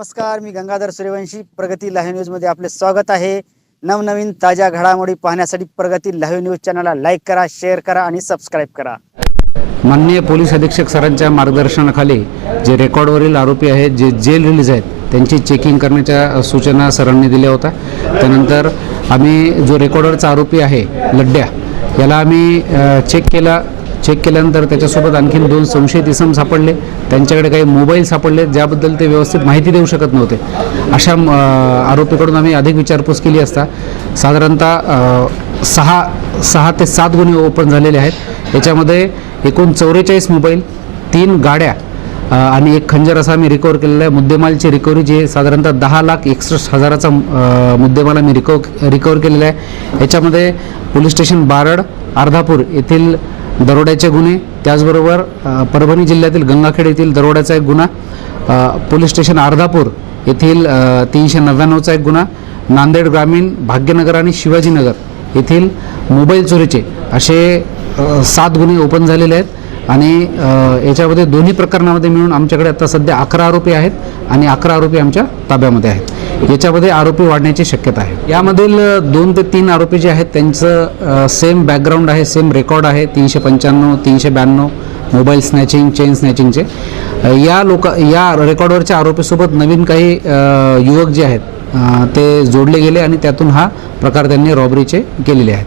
नमस्कार, मी गंगाधर सूर्यवंशी. प्रगती लाईव्ह न्यूजमध्ये आपले स्वागत आहे. नवनवीन ताज्या घडामोडी पाहण्यासाठी प्रगती लाईव्ह न्यूज चॅनलला लाईक करा, शेअर करा आणि सबस्क्राईब करा. माननीय पोलीस अधीक्षक सरांच्या मार्गदर्शनाखाली जे रेकॉर्डवरील आरोपी आहेत, जे जेल रिलीज आहेत, त्यांची चेकिंग करण्याच्या सूचना सरांनी दिल्या होत्या. त्यानंतर आम्ही जो रेकॉर्डरचा आरोपी आहे लड्ड्या, याला आम्ही चेक केल्यानंतर त्याच्यासोबत आणखीन 2 संशयित इसम सापडले. त्यांच्याकडे काही मोबाईल सापडले, ज्याबद्दल ते व्यवस्थित माहिती देऊ शकत नव्हते. अशा आरोपीकडून आम्ही अधिक विचारपूस केली असता साधारणतः 6 ते 7 गुन्हे ओपन झालेले आहेत. याच्यामध्ये एकूण 44 मोबाईल, 3 गाड्या आणि 1 खंजर असा आम्ही रिकवर केलेला आहे. मुद्देमालची रिकव्हरी जी साधारणतः 10,61,000चा मुद्देमाल आम्ही रिकवर केलेला आहे. याच्यामध्ये पोलीस स्टेशन बारड, अर्धापूर येथील दरोड्याचे गुन्हे, त्याचबरोबर परभणी जिल्ह्यातील गंगाखेड येथील दरोड्याचा एक गुन्हा, पोलीस स्टेशन अर्धापूर येथील 399चा एक गुन्हा, नांदेड ग्रामीण, भाग्यनगर आणि शिवाजीनगर येथील मोबाईल चोरीचे असे 7 गुन्हे ओपन झालेले आहेत. आणि याच्यामध्ये दोन्ही प्रकरणामध्ये मिळून आमच्याकडे आता सध्या 11 आरोपी आहेत आणि 11 आरोपी आमच्या ताब्यामध्ये आहेत. याच्यामध्ये आरोपी वाढण्याची शक्यता आहे. यामधील 2 ते 3 आरोपी जे आहेत त्यांचं सेम बॅकग्राऊंड आहे, सेम रेकॉर्ड आहे. 395, 392 मोबाईल स्नॅचिंग, चेन स्नॅचिंगचे. या रेकॉर्डवरच्या आरोपीसोबत नवीन काही युवक जे आहेत ते जोडले गेले आणि त्यातून हा प्रकार त्यांनी रॉबरीचे केलेले आहेत.